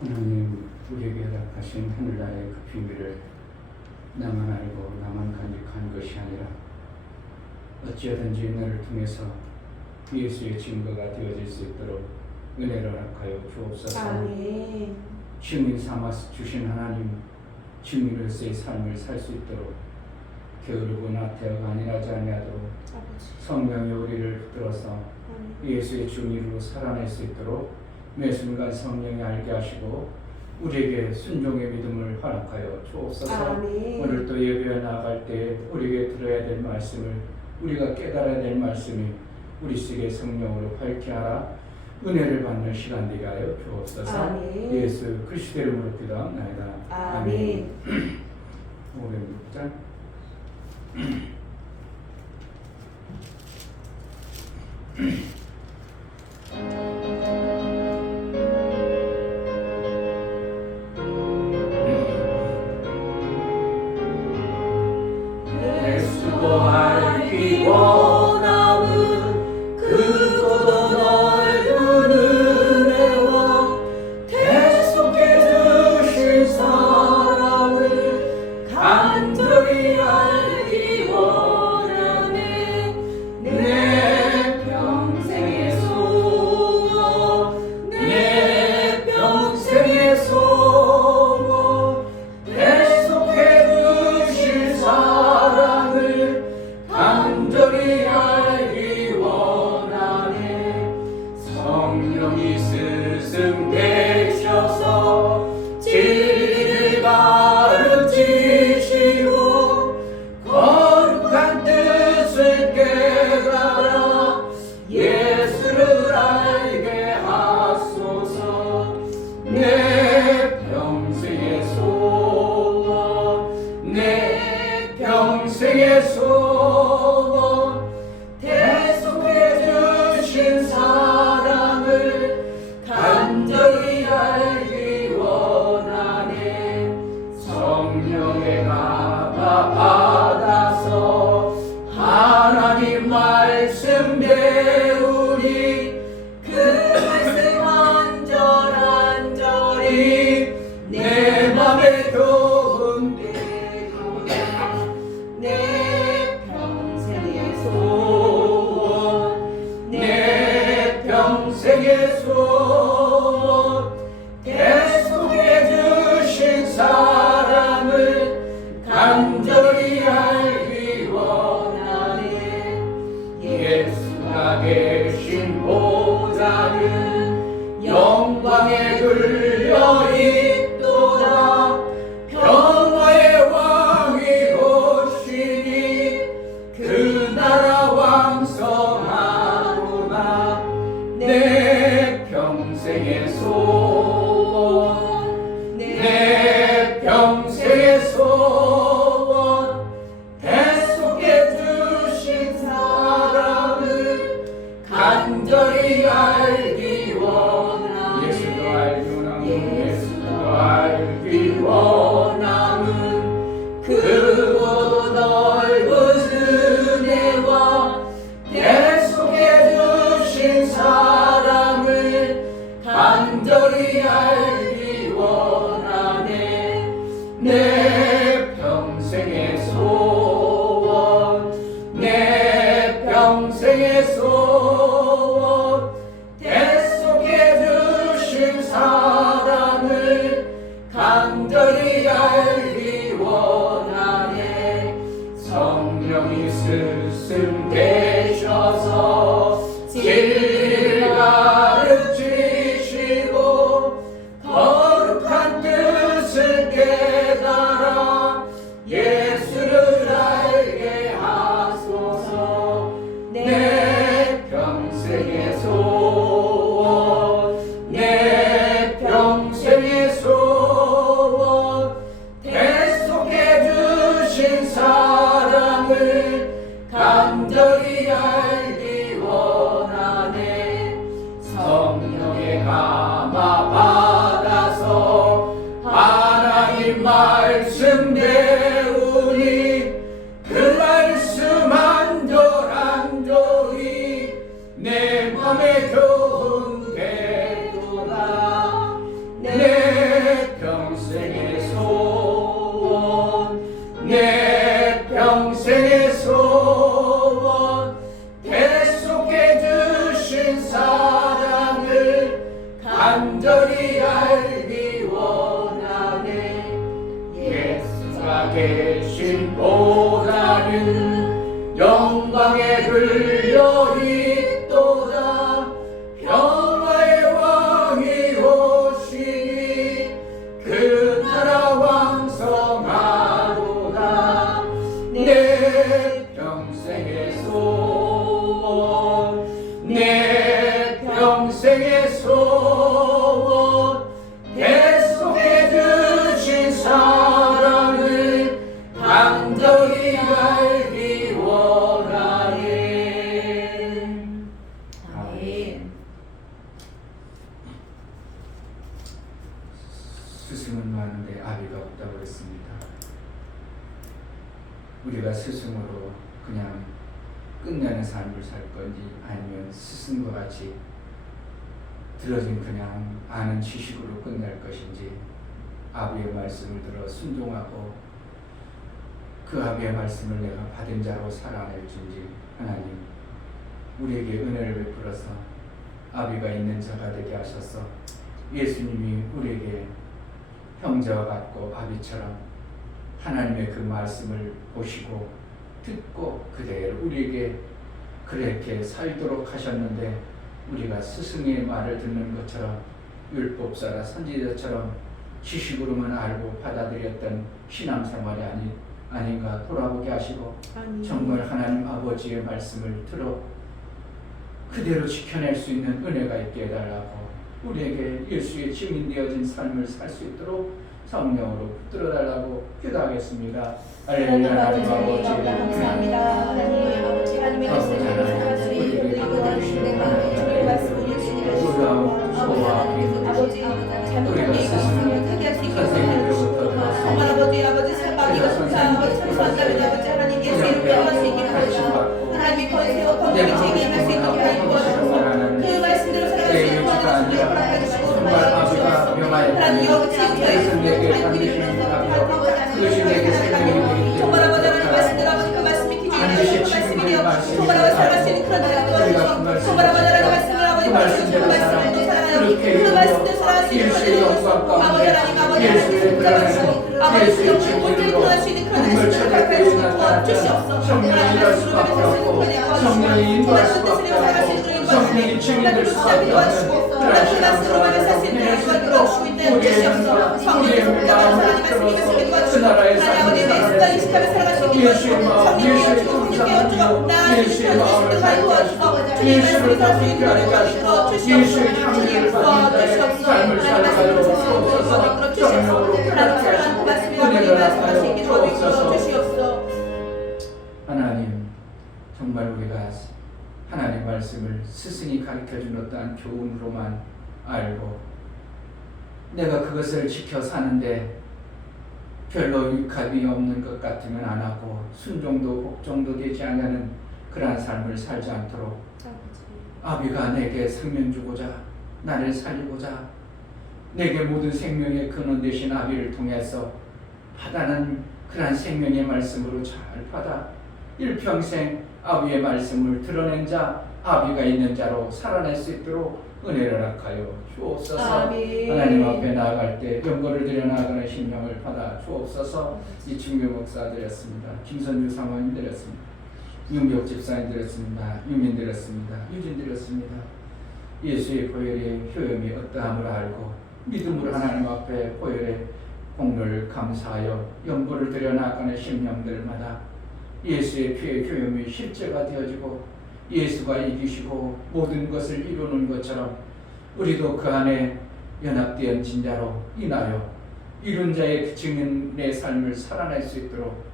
하나님, 우리에게 허락하신 하늘나라의 그 비밀을 나만 알고 나만 간직한 것이 아니라 어찌하든지 너를 통해서 예수의 증거가 되어질 수 있도록 은혜를 허락하여 주옵소서. 아멘. 증인 삼아서 주신 하나님, 증인으로서의 삶을 살 수 있도록 게으르고 나태하고 안일하지 아니하도록 아버지. 성령이 우리를 붙들어서 아멘. 예수의 증인으로 살아낼 수 있도록 매 순간 성령이 알게 하시고 우리에게 순종의 믿음을 허락하여 주옵소서. 아멘. 오늘 또 예배에 나아갈 때 우리에게 들어야 될 말씀을 우리가 깨달아야 될 말씀이 우리 속에 성령으로 밝게 하라. 은혜를 받는 시간 되게 하여 주옵소서. 아멘. 예수 그리스도 이름으로 기도합나이다. 아멘. 506장 내 수고하기 원함은 그 고도 넓은 은혜와 계속해 주실 사랑을 간절히 알기 원하네. 내 평생 평생의 소원 내 평생의 소원 계속해 주신 사랑을 간절히 알기 원하네 예수가 계신 보다는 영광에 흘려 있도다 평화의 왕이 오시니 그 나라 왕성하도다 내 평생의 소원 내 평생의 소원 계속해 주신 사랑을 간절히 알기 원하네. 아멘. 스승은 많은데 아비가 없다고 했습니다. 우리가 스승으로 그냥 끝내는 삶을 살 건지 아니면 스승과 같이 들어진 그냥 아는 지식으로 끝낼 것인지 아비의 말씀을 들어 순종하고 그 아비의 말씀을 내가 받은 자로 살아낼진지 하나님 우리에게 은혜를 베풀어서 아비가 있는 자가 되게 하셔서 예수님이 우리에게 형제와 같고 아비처럼 하나님의 그 말씀을 보시고 듣고 그대로 우리에게 그렇게 살도록 하셨는데 우리가 스승의 말을 듣는 것처럼 율법사라 선지자처럼 지식으로만 알고 받아들였던 신앙생활이 아닌가 돌아보게 하시고 아멘. 정말 하나님 아버지의 말씀을 들어 그대로 지켜낼 수 있는 은혜가 있게 해달라고 우리에게 예수의 증인되어진 삶을 살 수 있도록 성령으로 붙들어달라고 기도하겠습니다. 할렐루야. 하나님 아버지 감사합니다. 하나님 아버지 하나님의 말씀을 살아주시니 우리에게 주시는 하나님의 말씀을 주시니 아버지 잘못한 게 있으시면 크게 할 수 있게 하시옵소서. 정말 아버지 살바기가 좋다 아버지 참수한다면 아버지 하나님 예수의 표현할 수 있게 하소서. 하나님이 권세와 권력이 제기할 수 있도록 하여 주옵소서. 그 말씀대로 살아갈 수 있도록 하나님의 허락해 주시고 하나님 여기 지금 저희 그것이 내게 생명이 정말 아버지 하나님 말씀대로 아버지 그 말씀이 기준이 되어 그 말씀이 되어 정말 아버지 살아갈 수 있는 그런 나라 도와주시고 정말 아버지 하나님 말씀을 아버지 보여주시고 그 말씀을 또 살아가요 그 말씀대로 살아갈 수 있는 그런 나라 주시고 아버지 하나님 아버지 말씀을 붙잡으시고 아버지 영을 온전히 통할 수 있는 그런 말씀을 허락해 주시고 도와주시옵소서 하나님 말씀으로 변해서 성령이 인도할 수 없고 성령이 증인될 수 없고 하나님 말씀으로 변해서 살 수 있는 그런 도와주시고 있는 주시옵소서 성령이 하나님 말씀이 계속해 도와주시고 하나님 아버지 내 습관이 시간에 살아갈 수 있게 도와주시고 성령이 깨워주고 성령이 깨워주고 나아가는 그런 지식도 잘 도와주시고 주님 말씀을 살수 있는 그런 도와주시고 주시옵소서 주님 도와주시옵소서 하나님 말씀을 살수 있도록 주시옵소서 하나님 사랑하는 말씀이 우리 말씀할 수 있게 도와주시옵소서. 하나님 정말 우리가 하나님 말씀을 스승이 가르쳐준 어떠한 교훈으로만 알고 내가 그것을 지켜 사는데 별로 유익함이 없는 것 같으면 안 하고 순종도 복종도 되지 않는 그러한 삶을 살지 않도록 아비가 내게 생명 주고자 나를 살리고자 내게 모든 생명의 근원 되신 아비를 통해서 받아는 그러한 생명의 말씀으로 잘 받아 일평생 아비의 말씀을 드러낸 자 아비가 있는 자로 살아낼 수 있도록 은혜를 허락하여 주옵소서. 아멘. 하나님 앞에 나아갈 때 영광을 드려 나아가는 심령을 받아 주옵소서. 이충규 목사 드렸습니다. 김선주 사모님 드렸습니다. 윤경 집사님 드렸습니다. 유민 드렸습니다. 유진 드렸습니다. 예수의 보혈의 효염이 어떠함을 알고 믿음으로 하나님 앞에 보혈의 공로를 감사하여 영광을 드려 나아가는 심령들마다 예수의 피의 효염이 실제가 되어지고 예수가 이기시고 모든 것을 이루는 것처럼 우리도 그 안에 연합된 진자로 인하여 이룬 자의 증인의 삶을 살아낼 수 있도록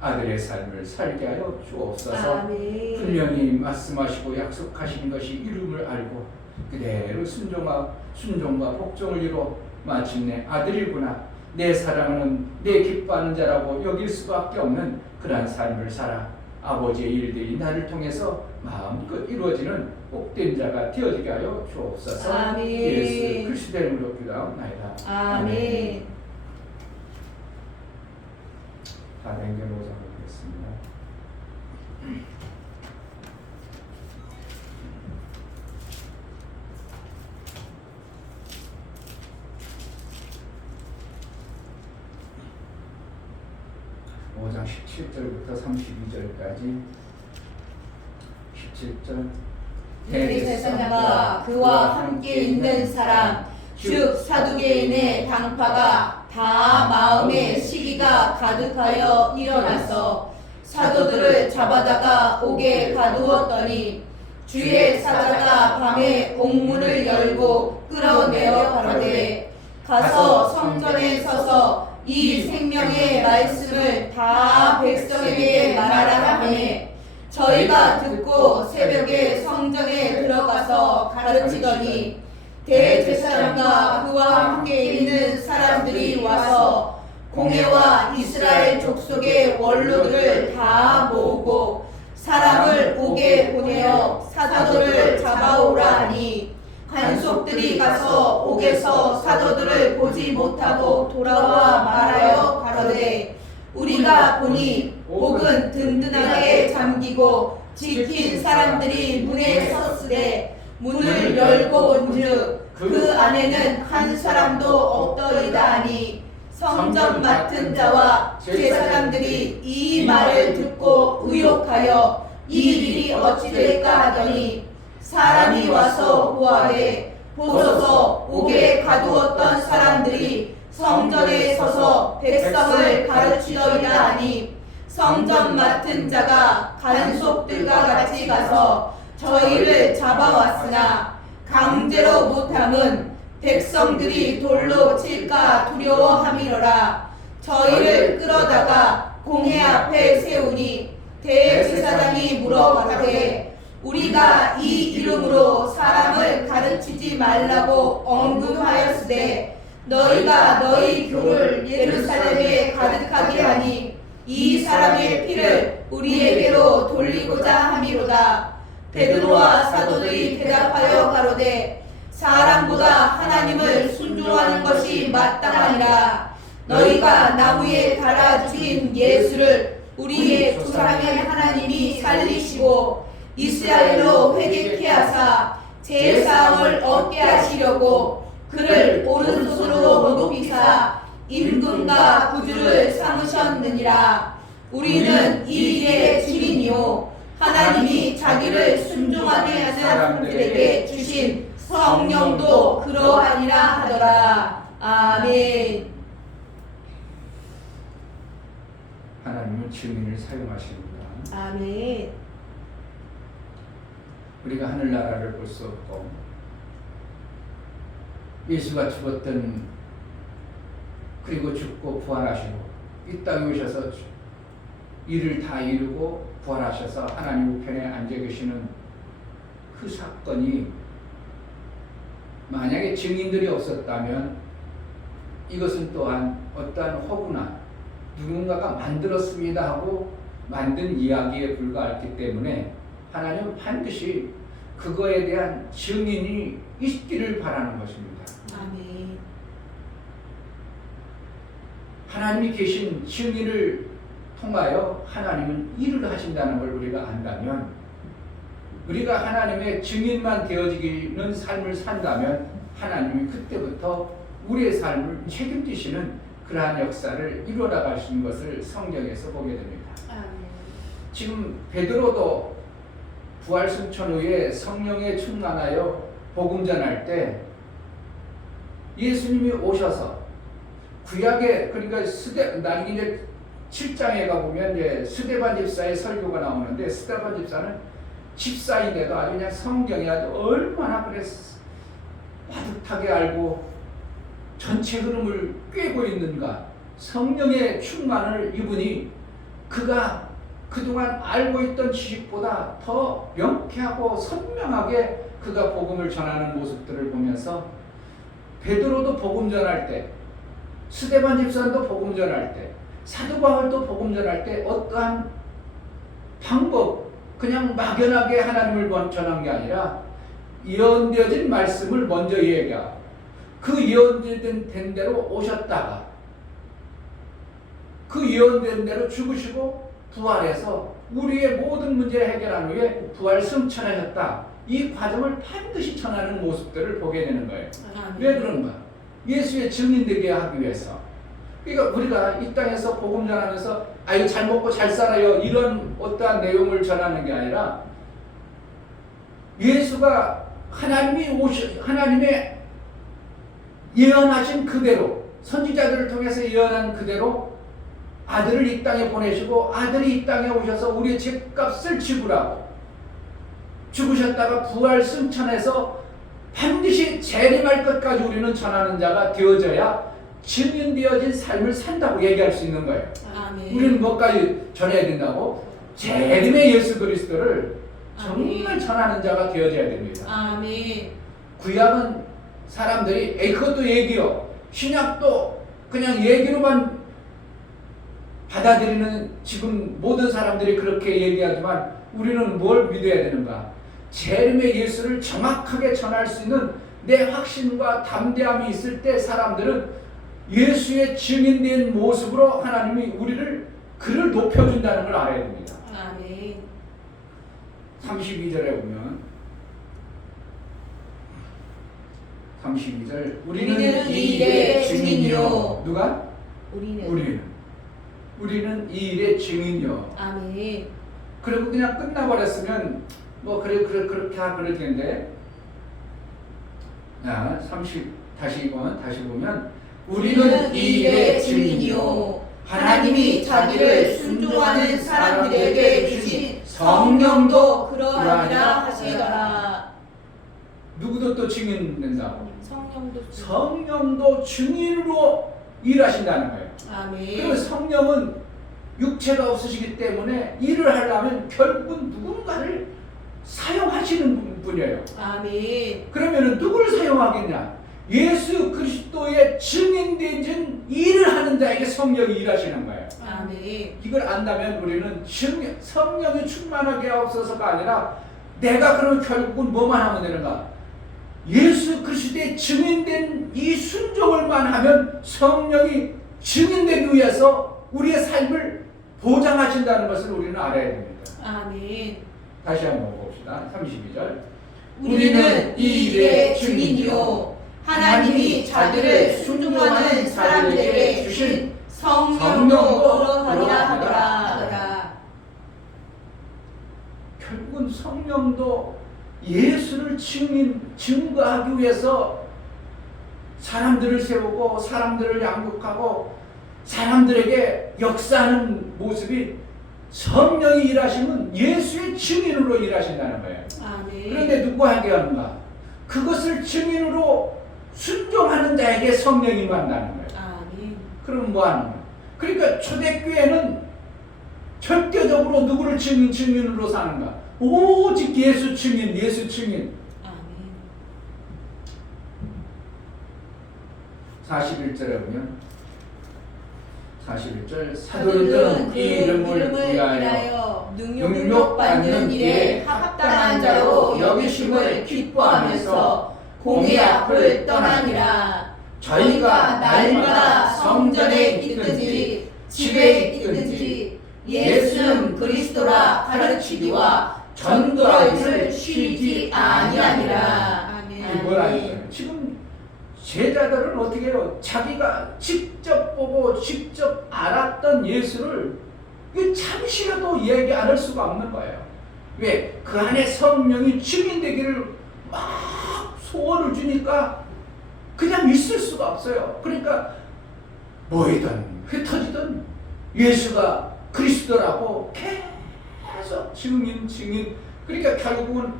아들의 삶을 살게 하여 주옵소서. 아멘. 분명히 말씀하시고 약속하신 것이 이름을 알고 그대로 순종과 복종을 이루어 마침내 아들이구나 내 사랑하는 내 기뻐하는 자라고 여길 수밖에 없는 그러한 삶을 살아 아버지의 일들이 나를 통해서 마음껏 이루어지는 복된 자가 되어지게 하여 주옵소서. 아멘. 예수 그리스도의 이름으로 기도하옵나이다. 아멘. 5장 17절부터 32절까지 17절 대제사장과 그와 함께 있는 사람 즉 사두개인의 당파가 다 마음에 시기가 가득하여 일어나서 사도들을 잡아다가 옥에 가두었더니 주의 사자가 밤에 옥문을 열고 끌어내어 가로되 가서 성전에 서서 이 생명의 말씀을 다 백성에게 말하라 하매 저희가 듣고 새벽에 성전에 들어가서 가르치더니 대제사장과 그와 함께 있는 사람들이 와서 공회와 이스라엘 족속의 원로들을 다 모으고 사람을 옥에 보내어 사도들을 잡아오라 하니 관속들이 가서 옥에서 사도들을 보지 못하고 돌아와 말하여 가로되 우리가 보니 옥은 든든하게 잠기고 지킨 사람들이 문에 섰으되 문을 열고 본즉 그 안에는 한 사람도 없더이다 하니 성전 맡은 자와 제사장들이 이 말을 듣고 의혹하여 이 일이 어찌될까 하더니 사람이 와서 구하되 보소서 옥에 가두었던 사람들이 성전에 서서 백성을 가르치더이다 하니 성전 맡은 자가 간속들과 같이 가서 저희를 잡아왔으나 강제로 못함은 백성들이 돌로 칠까 두려워함이로라. 저희를 끌어다가 공회 앞에 세우니 대제사장이 물어 가로되 우리가 이 이름으로 사람을 가르치지 말라고 언급하였으되 너희가 너희 교를 예루살렘에 가득하게 하니 이 사람의 피를 우리에게로 돌리고자 함이로다. 베드로와 사도들이 대답하여 가로되 사람보다 하나님을 순종하는 것이 마땅하니라. 너희가 나무에 달아 죽인 예수를 우리의 조상의 하나님이 살리시고 이스라엘로 회개케 하사 제사함을 얻게 하시려고 그를 오른손으로 높이사 임금과 구주를 삼으셨느니라. 우리는 이 일의 증인이요 하나님이 자기를 순종하게 하는 사람들에게 주신 성령도 그러하니라 하더라. 아멘. 하나님은 증인을 사용하십니다. 아멘. 우리가 하늘나라를 볼 수 없고 예수가 죽었던 그리고 죽고 부활하시고 이 땅에 오셔서 일을 다 이루고 부활하셔서 하나님 우편에 앉아 계시는 그 사건이 만약에 증인들이 없었다면 이것은 또한 어떠한 허구나 누군가가 만들었습니다 하고 만든 이야기에 불과했기 때문에 하나님은 반드시 그거에 대한 증인이 있기를 바라는 것입니다. 아멘. 하나님이 계신 증인을 통하여 하나님은 일을 하신다는 걸 우리가 안다면 우리가 하나님의 증인만 되어지는 삶을 산다면 하나님이 그때부터 우리의 삶을 책임지시는 그러한 역사를 이루어나가시는 것을 성경에서 보게 됩니다. 아멘. 지금 베드로도 부활 승천 후에 성령에 충만하여 복음 전할 때 예수님이 오셔서 구약에 그러니까 나는 이제 7장에 가보면 이제 스데반 집사의 설교가 나오는데 스데반 집사는 집사인데도 아주 그냥 성경이 아주 얼마나 그래 빠듯하게 알고 전체 흐름을 꿰고 있는가. 성령의 충만을 입으니 그가 그동안 알고 있던 지식보다 더 명쾌하고 선명하게 그가 복음을 전하는 모습들을 보면서 베드로도 복음 전할 때, 스데반 집사도 복음 전할 때, 사도 바울도 복음 전할 때 어떠한 방법, 그냥 막연하게 하나님을 전한 게 아니라 예언되어진 말씀을 먼저 얘기하고 그 예언된 대로 오셨다가 그 예언된 대로 죽으시고 부활해서 우리의 모든 문제를 해결한 후에 부활 승천하셨다. 이 과정을 반드시 전하는 모습들을 보게 되는 거예요. 왜 그런가? 예수의 증인되게 하기 위해서. 그러니까 우리가 이 땅에서 복음 전하면서 아유 잘 먹고 잘 살아요 이런 어떠한 내용을 전하는 게 아니라 예수가 하나님의 예언하신 그대로 선지자들을 통해서 예언한 그대로 아들을 이 땅에 보내시고 아들이 이 땅에 오셔서 우리의 죄값을 지불하고 죽으셨다가 부활 승천해서 반드시 재림할 것까지 우리는 전하는 자가 되어져야 증인되어진 삶을 산다고 얘기할 수 있는 거예요. 아멘. 우리는 뭐까지 전해야 된다고? 재림의 예수 그리스도를 정말 전하는 자가 되어져야 됩니다. 아멘. 구약은 사람들이 그것도 얘기요. 신약도 그냥 얘기로만 받아들이는 지금 모든 사람들이 그렇게 얘기하지만 우리는 뭘 믿어야 되는가? 재림의 예수를 정확하게 전할 수 있는 내 확신과 담대함이 있을 때 사람들은 예수의 증인된 모습으로 하나님이 그를 높여준다는 걸 알아야 됩니다. 아멘. 32절에 보면 32절 우리는 이 일의 증인이요. 누가? 우리는 이 일의 증인이요. 아멘. 그리고 그냥 끝나버렸으면 뭐 그렇게 그럴 텐데. 자, 다시 보면 우리는 이 일의 증인이요. 하나님이 자기를 순종하는 사람들에게 주신 성령도 그러하리라 하시더라. 누구도 또 증인된다고? 성령도 증인으로 일하신다는 거예요. 아멘. 그리고 성령은 육체가 없으시기 때문에 일을 하려면 결국은 누군가를 사용하시는 분이에요. 아멘. 그러면 누구를 사용하겠냐? 예수 그리스도의 증인된 일을 하는 자에게 성령이 일하시는 거예요. 아멘. 이걸 안다면 우리는 성령이 충만하게 하옵소서가 아니라 내가 그러면 결국은 뭐만 하면 되는가? 예수 그리스도의 증인된 이 순종을만 하면 성령이 증인되기 위해서 우리의 삶을 보장하신다는 것을 우리는 알아야 됩니다. 아멘. 다시 한번 봅시다. 32절 우리는 이 일의 증인이요 하나님이 자기를 순종하는 사람들에게 주신 성령도 그러하리라 하더라. 결국은 성령도 예수를 증거하기 위해서 사람들을 세우고 사람들을 양육하고 사람들에게 역사하는 모습이 성령이 일하시면 예수의 증인으로 일하신다는 거예요. 아멘. 그런데 누구에게 하는가? 그것을 증인으로 순종하는 자에게 성령이 만나는 거예요. 아멘. 그럼 뭐 하는 거예요? 그러니까 초대교회는 절대적으로 누구를 증인으로 사는가? 오직 예수 증인. 아멘. 41절에 보면 41절 사도들은 이 이름을 위하여 능력받는 일에 합당한 자로 여기심을 기뻐하면서 공의 앞을 떠나니라. 저희가 날마다 성전에 있든지 집에 있든지 예수는 그리스도라 가르치기와 전도하기를 쉬지 아니하니라. 이게 뭐라니까요? 지금 제자들은 어떻게 해요? 자기가 직접 보고 직접 알았던 예수를 잠시라도 얘기 안 할 수가 없는 거예요. 왜? 그 안에 성령이 증인되기를 막 소원을 주니까 그냥 있을 수가 없어요. 그러니까 뭐이든 흩어지든 예수가 그리스도라고 계속 증인. 그러니까 결국은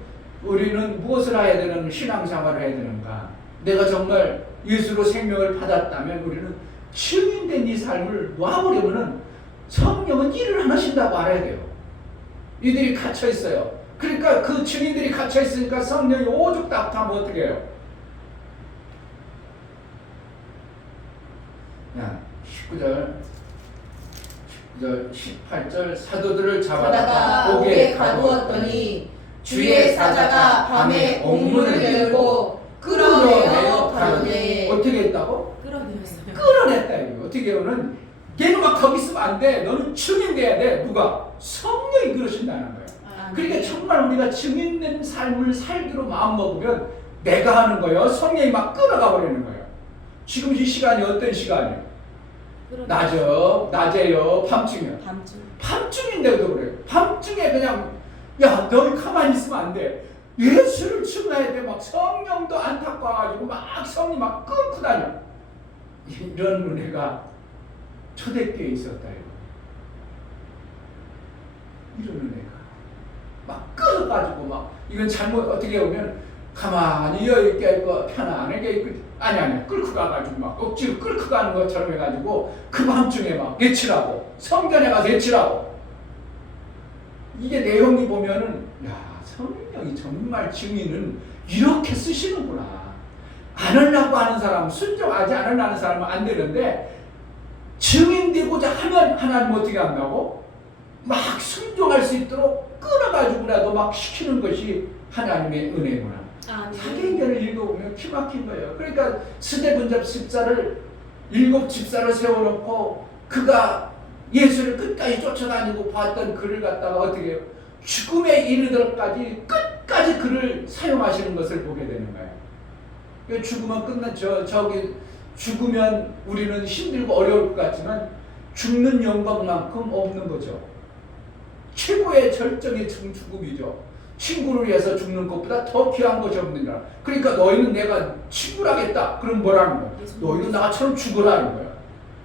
우리는 무엇을 해야 되는 신앙생활을 해야 되는가? 내가 정말 예수로 생명을 받았다면 우리는 증인된 이 삶을 놔버리면은 성령은 일을 안 하신다고 알아야 돼요. 이들이 갇혀 있어요. 그러니까 그 증인들이 갇혀 있으니까 성령이 오죽 답답하면 어떻게 해요? 야, 19절 18절 사도들을 잡아다가 옥에 가두었더니 주의 사자가 밤에 옥문을 열고 끌어내어 가로되 어떻게 했다고? 끌어냈다. 이거 어떻게 하면 걔는 막 거기 있으면 안 돼. 너는 증인돼야 돼. 누가? 성령이 그러신다는 거예요. 그러니까 정말 우리가 증인된 삶을 살기로 마음먹으면 내가 하는 거예요. 성령이 막 끌어가 버리는 거예요. 지금 이 시간이 어떤 시간이에요? 낮에요, 밤중이요. 밤중인데도 그래. 밤중에 그냥 야, 너 가만히 있으면 안 돼. 예수를 충만해야 돼. 막 성령도 안타까워가지고 막 성이 막 끊고 다녀. 이런 은혜가 초대교회에 있었다. 이런 은혜가 막 끊어가지고 막 이건 잘못 어떻게 보면 가만히 여있게 있고 편안하게 있고 아니 끌고 가가지고 막 억지로 끌고 가는 것처럼 해가지고 그 밤중에 막 외치라고 성전에 가서 외치라고. 이게 내용이 보면은 야, 성령이 정말 증인은 이렇게 쓰시는구나. 안 하려고 하는 사람, 순종하지 않으려는 사람은 안 되는데 증인되고자 하면 하나님 어떻게 한다고? 막 순종할 수 있도록 끌어가지고라도 막 시키는 것이 하나님의 은혜구나. 사도행전을 읽어보면 기막힌 거예요. 그러니까 스데반잡 집사를 7 집사를 세워놓고 그가 예수를 끝까지 쫓아다니고 봤던 그를 갖다가 어떻게 해요? 죽음에 이르도록까지 끝까지 그를 사용하시는 것을 보게 되는 거예요. 죽으면 끝난 저기 죽으면 우리는 힘들고 어려울 것 같지만 죽는 영광만큼 없는 거죠. 최고의 절정의 죽음이죠. 친구를 위해서 죽는 것보다 더 귀한 것이 없느니라. 그러니까 너희는 내가 친구를 하겠다. 그럼 뭐라는 거야? 너희도 나처럼 죽으라는 거야.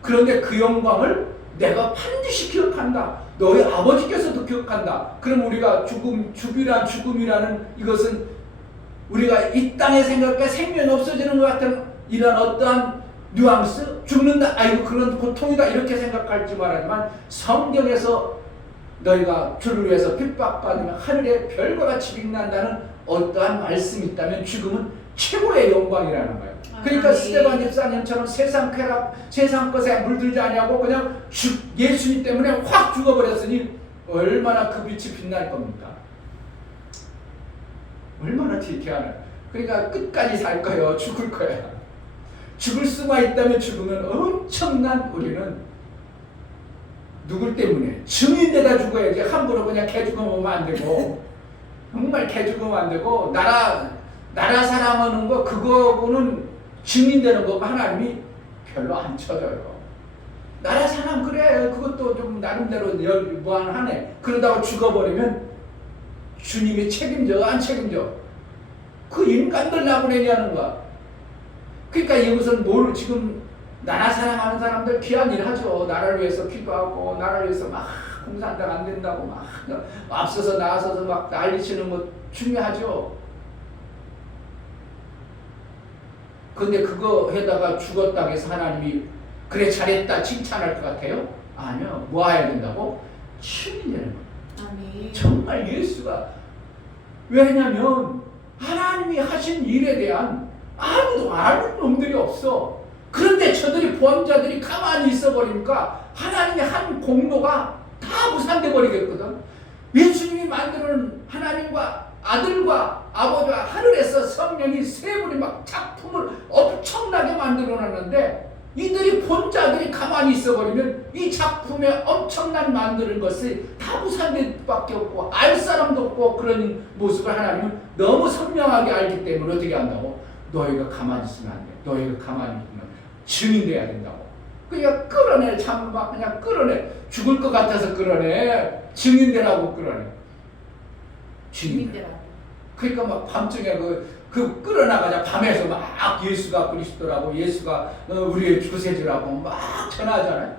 그런데 그 영광을 내가 반드시 기억한다. 너희 아버지께서도 기억한다. 그럼 우리가 죽음이라는 이것은 우리가 이 땅의 생각과 생명이 없어지는 것 같은 이런 어떠한 뉘앙스, 죽는다, 아이고 그런 고통이다 이렇게 생각할지 말하지만 성경에서 너희가 주를 위해서 핍박받으면 하늘에 별과 같이 빛난다는 어떠한 말씀이 있다면 죽음은 최고의 영광이라는 거예요. 그러니까 스데반 집사님처럼 세상 쾌락, 세상 것에 물들지 않냐고 그냥 예수님 때문에 확 죽어버렸으니 얼마나 그 빛이 빛날 겁니까? 얼마나 지켜하나. 그러니까 끝까지 살 거예요. 죽을 거야. 죽을 수만 있다면 죽으면 엄청난 우리는 누굴 때문에? 증인되다 죽어야지. 함부로 그냥 개 죽으면 안 되고 정말 개 죽으면 안 되고 나라 사랑하는 거 그거는 증인되는 거 하나님이 별로 안 쳐줘요. 나라 사랑 그래 그것도 좀 나름대로 무한하네. 그러다가 죽어버리면 주님이 책임져 안 책임져? 그 인간들 나보내냐는 거야. 그러니까 이것은 뭘 지금 나라 사랑하는 사람들 귀한 일 하죠. 나라를 위해서 기도하고 나라를 위해서 막 공산당 안 된다고 막 앞서서 나서서 막 난리치는 거 중요하죠. 근데 그거 해다가 죽었다고 해서 하나님이 그래 잘했다 칭찬할 것 같아요? 아니요. 뭐 해야 된다고? 증인되는 거예요. 아멘. 정말 예수가 왜냐면 하나님이 하신 일에 대한 아무도 아는 놈들이 없어. 그런데 저들이 보험자들이 가만히 있어 버리니까 하나님의 한 공로가 다 무산돼 버리겠거든. 예수님이 만드는 하나님과 아들과 아버지와 하늘에서 성령이 세 분이 막 작품을 엄청나게 만들어 놨는데 이들이 본자들이 가만히 있어 버리면 이 작품에 엄청난 만드는 것이 다 무산될 수밖에 없고 알 사람도 없고 그런 모습을 하나님은 너무 선명하게 알기 때문에 어떻게 한다고? 너희가 가만히 있으면 안 돼. 너희가 가만히 있으면 증인돼야 된다고. 그냥 끌어내. 참 막 그냥 끌어내. 죽을 것 같아서 끌어내. 증인되라고 끌어내. 증인되라고. 그러니까 막 밤중에 그 끌어나가자. 밤에서 막 예수가 그리스도라고 예수가 우리의 구세주라고 막 전하잖아요.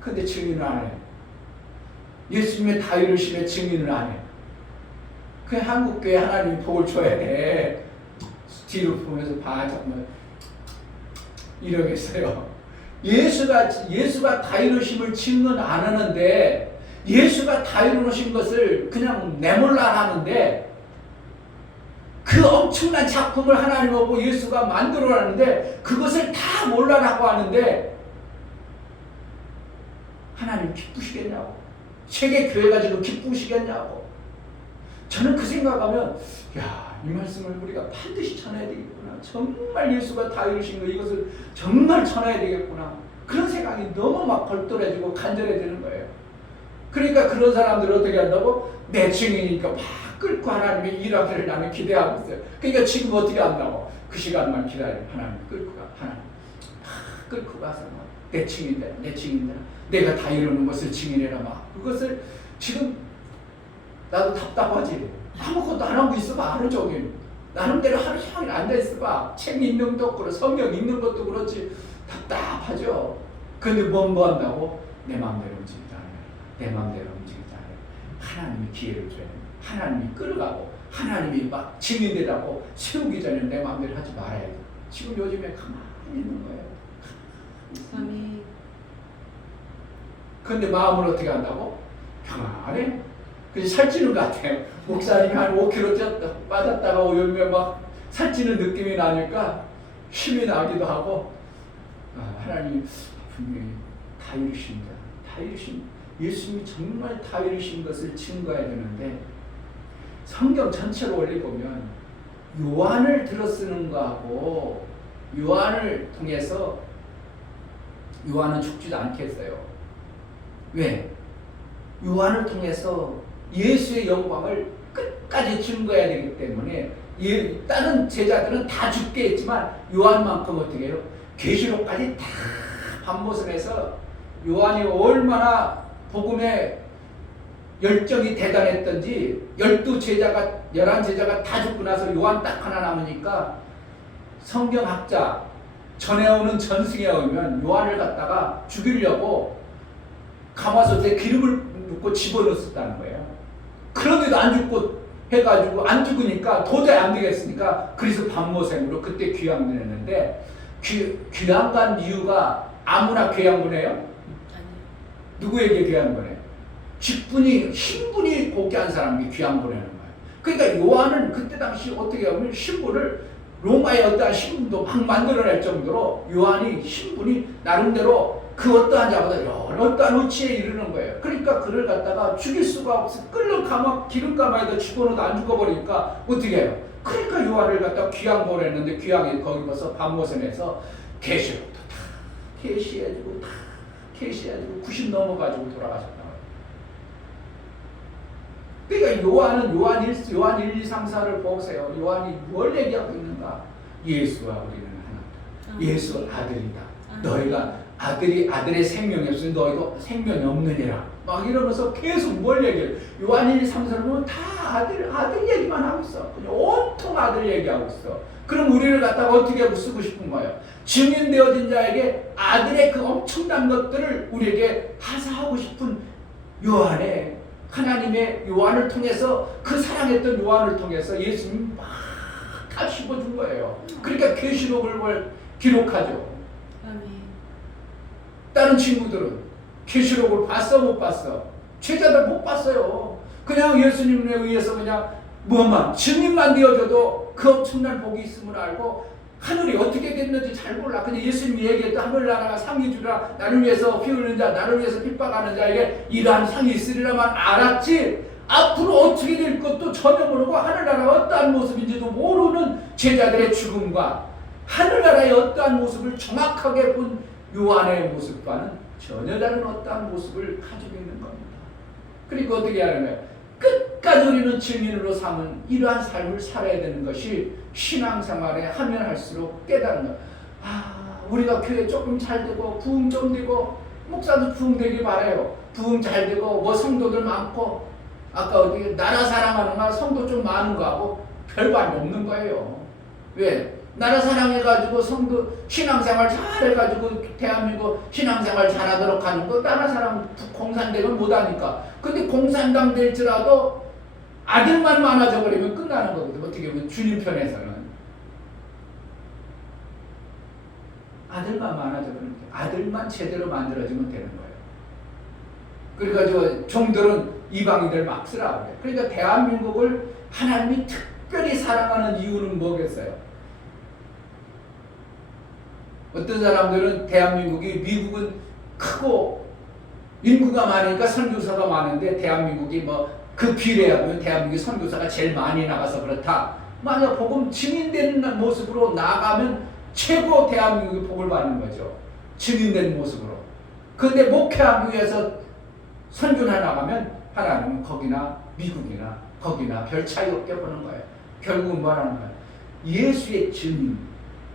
근데 증인을 안 해. 예수님의 다 이루심의 증인을 안 해. 그 한국교회 하나님이 복을 줘야 돼. 뒤로 보면서 정말 이러겠어요. 예수가 다 이루심을 증언 안 하는데 예수가 다 이루신 것을 그냥 내몰라 하는데 그 엄청난 작품을 하나님 보고 예수가 만들어놨는데 그것을 다 몰라라고 하는데 하나님 기쁘시겠냐고. 세계 교회가 지금 기쁘시겠냐고. 저는 그 생각하면 이 말씀을 우리가 반드시 전해야 되겠구나. 정말 예수가 다 이루신 거 이것을 정말 전해야 되겠구나. 그런 생각이 너무 막 걸떨어지고 간절해지는 거예요. 그러니까 그런 사람들은 어떻게 한다고? 내 증인이니까 막 끌고 하나님의 일하기를 나는 기대하고 있어요. 그러니까 지금 어떻게 한다고? 그 시간만 기다려. 하나님 끌고 가. 하나님 끌고 가서 내 증인이다, 내 증인이다, 내가 다 이루는 것을 증인해라. 막 그것을 지금 나도 답답하지. 아무것도 안 하고 있어봐. 하루 종일 나름대로 하루 종일 앉아 있어봐. 책 읽는 것도 그렇고 성경 읽는 것도 그렇지. 답답하죠. 근데 뭐 한다고? 내 마음대로 움직이지 않아요. 내 마음대로 움직이지 않아요. 하나님이 기회를 줘요. 하나님이 끌어가고 하나님이 막 증인되라고 세우기 전에 내 마음대로 하지 말아야 돼. 지금 요즘에 가만히 있는 거예요. 아멘. 근데 마음을 어떻게 한다고? 평안해. 그래서 살찌는 것 같아요. 목사님이 한 5kg 빠졌다가 오면 막 살찌는 느낌이 나니까 힘이 나기도 하고, 하나님 분명히 다 이루신다. 다 이루신, 예수님이 정말 다 이루신 것을 증거해야 되는데, 성경 전체로 올려보면 요한을 들어 쓰는 거하고 요한을 통해서, 요한은 죽지도 않겠어요. 왜? 요한을 통해서 예수의 영광을 끝까지 증거해야 되기 때문에 다른 제자들은 다 죽게 했지만 요한만큼 어떻게 해요? 계시록까지 다 반모습해서 요한이 얼마나 복음에 열정이 대단했던지 11제자가 다 죽고 나서 요한 딱 하나 남으니까 성경학자 전해오는 전승에 오면 요한을 갖다가 죽이려고 가마솥에 기름을 붓고 집어넣었다는 거예요. 그런데도 안 죽고 해가지고 안 죽으니까 도저히 안 되겠으니까 그래서 반모생으로 그때 귀양을 했는데 귀양 간 이유가 아무나 귀양 보내요? 누구에게 귀양 보내요? 직분이 신분이 고귀한 사람이 귀양 보내는 거예요. 그러니까 요한은 그때 당시 어떻게 하면 신분을 로마의 어떠한 신분도 막 만들어낼 정도로 요한이 신분이 나름대로 그 어떠한 자보다 어떠한 위치에 이르는 거예요. 그러니까 그를 갖다가 죽일 수가 없어. 끓는 기름가마에다 집어넣어도 안 죽어버리니까 어떻게 해요? 그러니까 요한을 갖다가 귀양 보냈는데 귀양이 거기 가서 반모선에서 계시록도 다 계시해주고 90 넘어가지고 돌아가셨다. 그러니까 요한 1, 2, 3, 4를 보세요. 요한이 뭘 얘기하고 있는가? 예수와 우리는 하나다. 예수 아들이다. 너희가 아들의 생명이 없으니 너희도 생명이 없느니라. 막 이러면서 계속 뭘 얘기해요. 요한 1, 2, 3, 4를 보면 다 아들 얘기만 하고 있어. 그냥 온통 아들 얘기하고 있어. 그럼 우리를 갖다가 어떻게 쓰고 싶은 거예요? 증인되어진 자에게 아들의 그 엄청난 것들을 우리에게 하사하고 싶은 요한의 하나님의 요한을 통해서 그 사랑했던 요한을 통해서 예수님이 막 다 씹어준 거예요. 그러니까 계시록을 기록하죠. 다른 친구들은 계시록을 봤어 못 봤어? 제자들 못 봤어요. 그냥 예수님에 의해서 그냥 뭐만 증인만 되어줘도 그 엄청난 복이 있음을 알고 하늘이 어떻게 됐는지 잘 몰라. 근데 예수님이 얘기했던 하늘나라가 상이 주라. 나를 위해서 피 흘리는 자, 나를 위해서 핍박하는 자에게 이러한 상이 있으리라만 알았지, 앞으로 어떻게 될 것도 전혀 모르고 하늘나라가 어떠한 모습인지도 모르는 제자들의 죽음과 하늘나라의 어떠한 모습을 정확하게 본 요한의 모습과는 전혀 다른 어떠한 모습을 가지고 있는 겁니다. 그리고 어떻게 하냐면 끝까지 우리는 증인으로 삼은 이러한 삶을 살아야 되는 것이 신앙생활에 하면 할수록 깨닫는 것. 우리가 교회 조금 잘 되고 부흥 좀 되고, 목사도 부흥 되길 바라요. 부흥 잘 되고 뭐 성도들 많고, 아까 어디 나라 사랑하는 말 성도 좀 많은 거하고 별반이 없는 거예요. 왜? 나라 사랑해가지고 성도 신앙생활 잘해가지고 대한민국 신앙생활 잘하도록 하는 거 나라 사랑 공산되면 못하니까. 근데 공산당 될지라도 아들만 많아져 버리면 끝나는 거거든. 어떻게 보면 주님 편에서는 아들만 많아져 버리면 돼. 아들만 제대로 만들어지면 되는 거예요. 그러니까 종들은 이방인들 막 쓰라고 그래. 그러니까 대한민국을 하나님이 특별히 사랑하는 이유는 뭐겠어요? 어떤 사람들은 대한민국이, 미국은 크고 인구가 많으니까 선교사가 많은데 대한민국이 뭐 그 비례하면 대한민국이 선교사가 제일 많이 나가서 그렇다. 만약 복음 증인되는 모습으로 나가면 최고 대한민국이 복을 받는 거죠. 증인된 모습으로. 그런데 목회하기 위해서 선교나 나가면 하나님은 거기나 미국이나 거기나 별 차이 없게 보는 거예요. 결국은 뭐라는 거예요? 예수의 증인,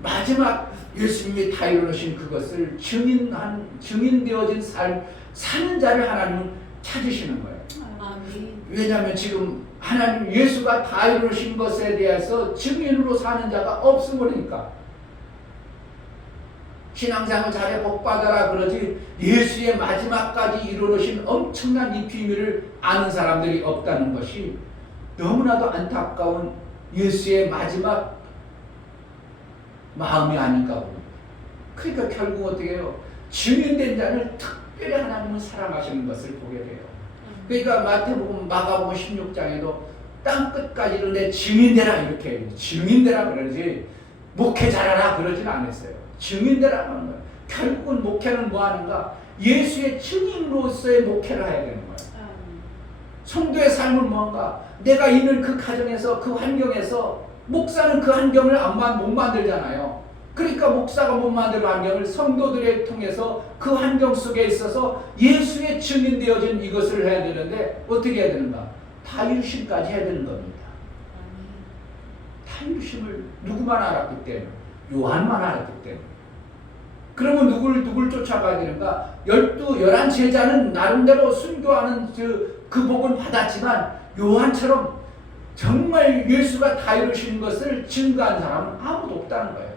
마지막 예수님이 다 이루신 그것을 증인되어진 사는 자를 하나님은 찾으시는 거예요. 아멘. 왜냐하면 지금 하나님 예수가 다 이루신 것에 대해서 증인으로 사는 자가 없으니까. 신앙생활 잘해 복받아라 그러지 예수의 마지막까지 이루신 엄청난 이 비밀을 아는 사람들이 없다는 것이 너무나도 안타까운 예수의 마지막 마음이 아닌가 봅니다. 그러니까 결국 어떻게 해요? 증인된 자를 특별히 하나님은 사랑하시는 것을 보게 돼요. 그러니까 마태복음, 마가복음 16장에도 땅 끝까지로 내 증인되라 이렇게 해요. 증인되라 그러지 목회자라 그러진 않았어요. 증인되라 하는 거예요. 결국은 목회는 뭐 하는가? 예수의 증인으로서의 목회를 해야 되는 거예요. 성도의 삶은 뭔가? 내가 있는 그 가정에서 그 환경에서 목사는 그 환경을 못 만들잖아요. 그러니까 목사가 못 만들 환경을 성도들을 통해서 그 환경 속에 있어서 예수의 증인되어진 이것을 해야 되는데 어떻게 해야 되는가? 다이루심까지 해야 되는 겁니다. 다이루심을 누구만 알았기 때문에 요한만 알았기 때문에. 그러면 누굴 쫓아가야 되는가? 11 제자는 나름대로 순교하는 그 복은 받았지만 요한처럼 정말 예수가 다 이루신 것을 증거한 사람은 아무도 없다는 거예요.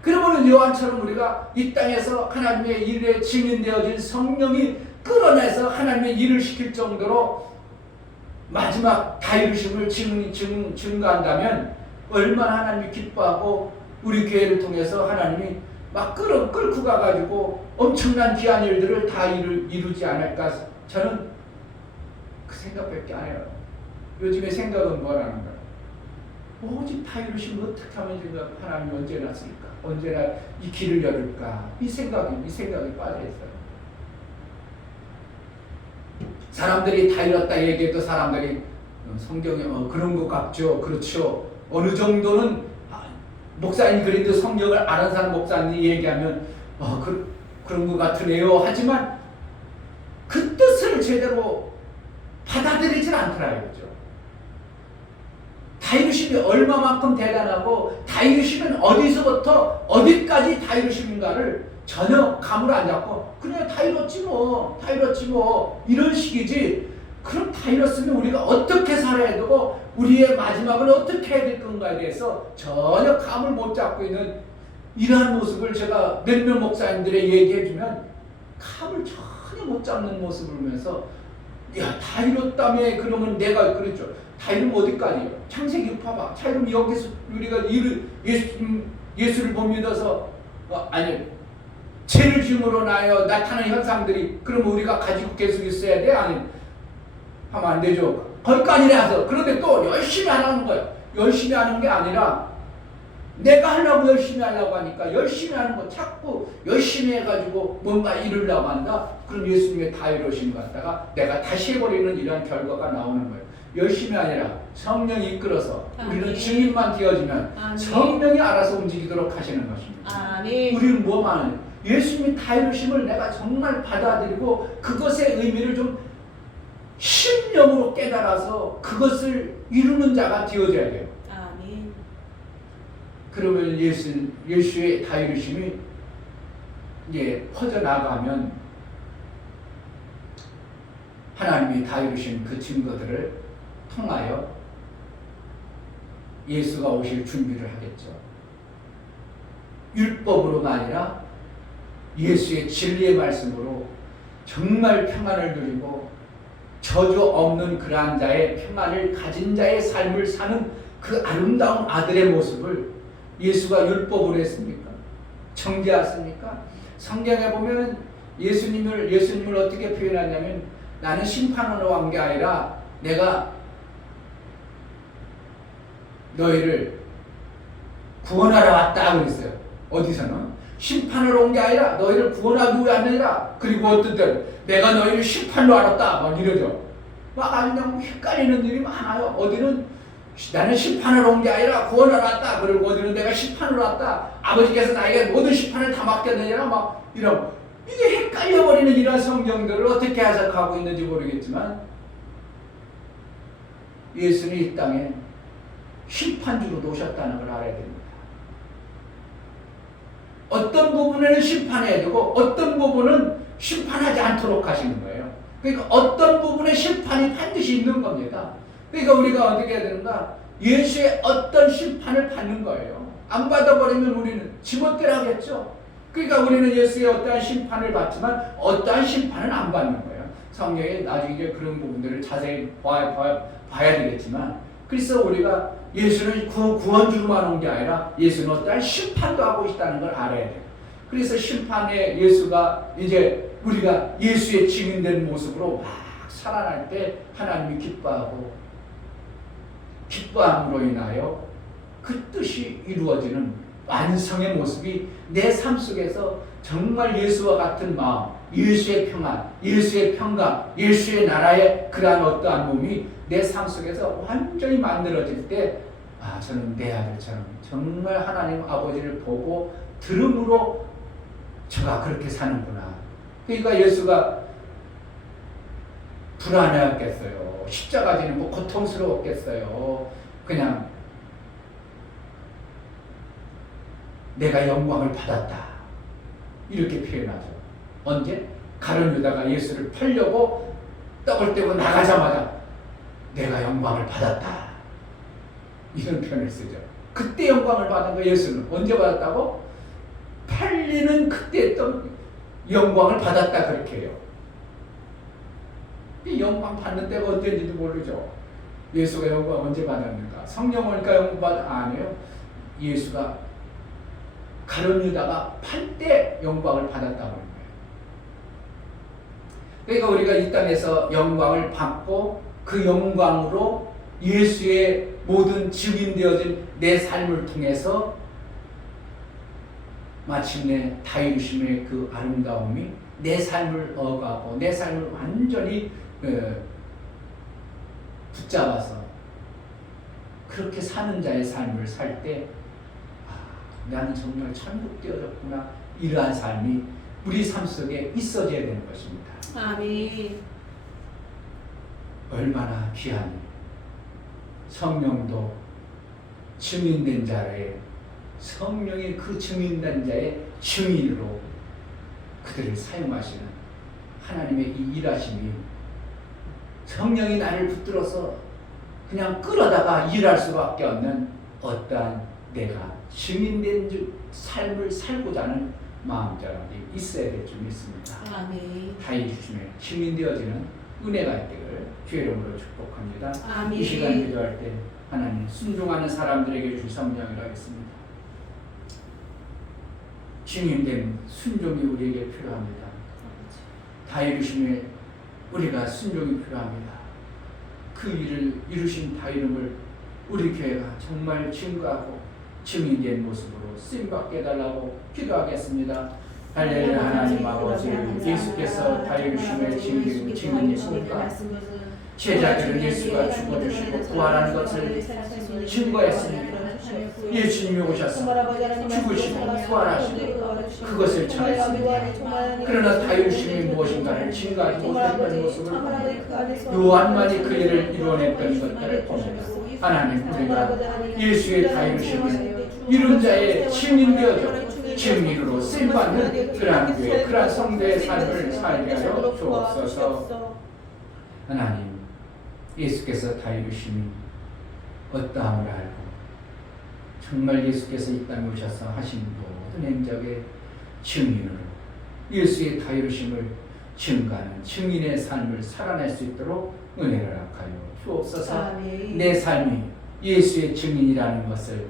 그러면 요한처럼 우리가 이 땅에서 하나님의 일에 증인되어진 성령이 끌어내서 하나님의 일을 시킬 정도로 마지막 다 이루심을 증거한다면 얼마나 하나님이 기뻐하고 우리 교회를 통해서 하나님이 막 끌고 가가지고 엄청난 귀한 일들을 다 이루지 않을까. 저는 그 생각밖에 안 해요. 요즘의 생각은 뭐라는 거야? 오직 다 이루시면 어떻게 하면 제가 하나님이 언제 났을까? 언제나 이 길을 열을까? 이 생각이 빠져있어요. 사람들이 다 이뤘다 얘기해도 사람들이 성경에 그런 것 같죠. 그렇죠. 어느 정도는 목사님 그래도 성경을 아는 사람 목사님이 얘기하면 그런 것 같으네요. 하지만 그 뜻을 제대로 받아들이질 않더라고요. 그렇죠? 다 이루심이 얼마만큼 대단하고 다 이루심은 어디서부터 어디까지 다 이루심인가를 전혀 감을 안 잡고 그냥 다 이뤘지 뭐 이런 식이지. 그럼 다 이뤘으면 우리가 어떻게 살아야 되고 우리의 마지막은 어떻게 해야 될 건가에 대해서 전혀 감을 못 잡고 있는 이러한 모습을 제가 몇몇 목사님들의 얘기해주면 감을 전혀 못 잡는 모습을 보면서 야, 다 이뤘다며. 그러면 내가 그랬죠. 다 이루면 어디까지요? 창세기 봐봐. 자, 이러면 여기서 우리가 예수를 못 믿어서 아니 죄를 지음으로 나여 나타나는 현상들이 그러면 우리가 가지고 계속 있어야 돼? 아니 하면 안 되죠. 거기까지 해서 그런데 또 열심히 안 하는 거야. 열심히 하는 게 아니라 내가 하려고 열심히 하려고 하니까 열심히 하는 거 자꾸 열심히 해가지고 뭔가 이루려고 한다. 그럼 예수님의 다 이루신 것 같다가 내가 다시 해버리는 이런 결과가 나오는 거예요. 열심히 아니라 성령이 이끌어서 우리는 증인만 되어지면 성령이 알아서 움직이도록 하시는 것입니다. 우리는 뭐만 예수님이 다 이루심을 내가 정말 받아들이고 그것의 의미를 좀 심령으로 깨달아서 그것을 이루는 자가 되어져야 돼요. 아멘. 그러면 예수의 다 이루심이 이제 퍼져나가면 하나님이 다 이루신 그 증거들을 통하여 예수가 오실 준비를 하겠죠. 율법으로가 아니라 예수의 진리의 말씀으로 정말 평안을 누리고 저주 없는 그러한 자의 평안을 가진 자의 삶을 사는 그 아름다운 아들의 모습을 예수가 율법으로 했습니까? 정죄했습니까? 성경에 보면 예수님을 어떻게 표현하냐면 나는 심판하러 온 게 아니라 내가 너희를 구원하러 왔다 그랬어요. 어디서는? 심판하러 온 게 아니라 너희를 구원하기 위함이 아니라. 그리고 어떤 때는 내가 너희를 심판로 알았다 막 이러죠. 막 그냥 헷갈리는 일이 많아요. 어디는 나는 심판하러 온 게 아니라 구원하러 왔다. 그리고 어디는 내가 심판으로 왔다. 아버지께서 나에게 모든 심판을 다 맡겼느냐 막 이런. 이게 헷갈려버리는 이런 성경들을 어떻게 해석하고 있는지 모르겠지만 예수는 이 땅에 심판주로 오셨다는 걸 알아야 됩니다. 어떤 부분에는 심판해야 되고 어떤 부분은 심판하지 않도록 하시는 거예요. 그러니까 어떤 부분에 심판이 반드시 있는 겁니다. 그러니까 우리가 어떻게 해야 되는가? 예수의 어떤 심판을 받는 거예요. 안 받아버리면 우리는 지멋대로 하겠죠. 그러니까 우리는 예수의 어떠한 심판을 받지만 어떠한 심판은 안 받는 거예요. 성경에 나중에 그런 부분들을 자세히 봐야 되겠지만, 그래서 우리가 예수는 구원주로만 온 게 아니라 예수는 어떠한 심판도 하고 있다는 걸 알아야 돼요. 그래서 심판에 예수가 이제 우리가 예수의 증인된 모습으로 막 살아날 때 하나님이 기뻐함으로 인하여 그 뜻이 이루어지는 완성의 모습이 내 삶 속에서 정말 예수와 같은 마음, 예수의 평안, 예수의 평강, 예수의 나라의 그러한 어떠한 몸이 내 삶 속에서 완전히 만들어질 때, 저는 내 아들처럼 정말 하나님 아버지를 보고 들음으로 저가 그렇게 사는구나. 그러니까 예수가 불안해했겠어요. 십자가 지는 뭐 고통스러웠겠어요. 그냥 내가 영광을 받았다 이렇게 표현하죠. 언제? 가룟 유다가 예수를 팔려고 떡을 떼고 나가자마자 내가 영광을 받았다 이런 표현을 쓰죠. 그때 영광을 받은 거. 예수는 언제 받았다고? 팔리는 그때 또 영광을 받았다 그렇게 해요. 이 영광 받는 때가 언제인지도 모르죠. 예수가 영광 언제 받았는가? 성령 오니까 영광 받아? 아니에요. 예수가 가룟 유다가 팔 때 영광을 받았다고 하는 거예요. 그러니까 우리가 이 땅에서 영광을 받고 그 영광으로 예수의 모든 증인되어진 내 삶을 통해서 마침내 다 이루심의 그 아름다움이 내 삶을 억하고 내 삶을 완전히 붙잡아서 그렇게 사는 자의 삶을 살 때 나는 정말 천국 되어졌구나 이러한 삶이 우리 삶 속에 있어져야 되는 것입니다. 아멘. 얼마나 귀한 성령도 증인된 자의 성령의 그 증인된 자의 증인으로 그들을 사용하시는 하나님의 이 일하심이 성령이 나를 붙들어서 그냥 끌어다가 일할 수밖에 없는 어떠한 내가 증인된 삶을 살고자 하는 마음자람이 있어야 될 줄 믿습니다. 아멘. 다윗 주심에 증인되어지는 은혜가 있기를 주의 이름으로 축복합니다. 아멘. 이 시간 기도할 때 하나님 순종하는 사람들에게 주신 성령이라 하겠습니다. 증인된 순종이 우리에게 필요합니다. 다윗 주심에 우리가 순종이 필요합니다. 그 일을 이루신 다 이름을 우리 교회가 정말 증거하고 증인된 모습으로 쓰임받게 해달라고 기도하겠습니다. 할렐루야. 하나님 아버지, 예수께서 다 이루심의 증인이십니까? 제자들은 예수가 죽어주시고 부활하는 것을 증거했습니다. 예수님이 오셔서 죽으시고 부활하시고 그것을 전했습니다. 그러나 다 이루심이 무엇인가를 증거하지 못했던 모습을 요한만이 그 일을 이뤄냈던 것들을 봅니다. 하나님, 우리가 예수의 다 이루심을 이룬 자의 증인되어져 증인으로 쓰임받는 그러한 교회, 그러한 성도의 삶을 살게 하여 주옵소서. 하나님, 예수께서 다 이루심이 어떠함을 알고 정말 예수께서 이 땅에 오셔서 하신 모든 행적의 증인으로 예수의 다 이루심을 증거하는 증인의 삶을 살아낼 수 있도록 은혜를 허락하여 주옵소서. 내 삶이 예수의 증인이라는 것을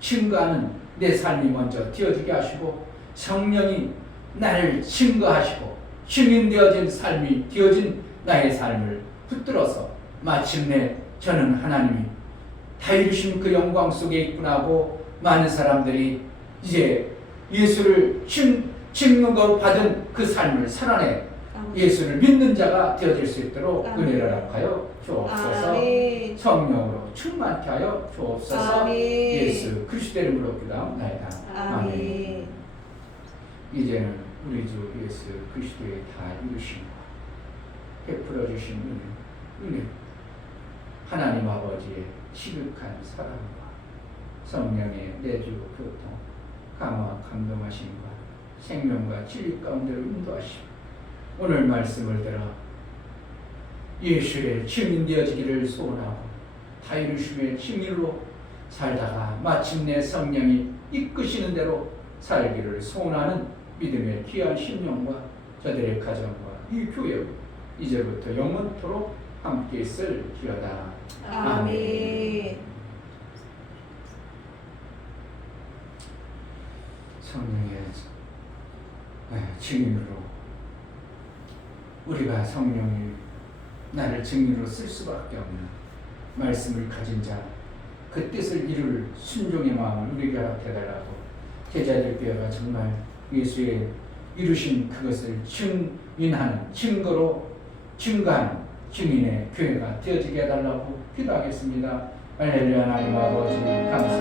증거하는 내 삶이 먼저 되어지게 하시고 성령이 나를 증거하시고 증인되어진 삶이 되어진 나의 삶을 붙들어서 마침내 저는 하나님이 다 이루신 그 영광 속에 있구나 하고 많은 사람들이 이제 예수를 증거로 받은 그 삶을 살아내 예수를 믿는 자가 되어질 수 있도록 은혜를 허락하여 주옵소서. 성령으로 충만케 하여 주옵소서. 예수 그리스도의 이름으로 기도합니다. 아멘. 이제는 우리 주 예수 그리스도의 다 이루심과 베풀어 주신 은혜, 하나님 아버지의 지극한 사랑과 성령의 내주 교통, 감화 감동하심과 생명과 진리 가운데로 인도하시고 오늘 말씀을 들어 예수의 증인 되어지기를 소원하고 다 이루심의 증인으로 살다가 마침내 성령이 이끄시는 대로 살기를 소원하는 믿음의 귀한 심령과 저들의 가정과 이 교회 이제부터 영원토록 함께 있을지어다. 아멘. 성령의 증인으로 우리가 성령이 나를 증인으로 쓸 수밖에 없는 말씀을 가진 자, 그 뜻을 이룰 순종의 마음을 우리가 해달라고 제자들 교회가 정말 예수의 이루신 그것을 증인하는 증거로 증거하는 증인의 교회가 되어지게 해달라고 기도하겠습니다. 할렐루야. 하나님 아버지 감사합니다.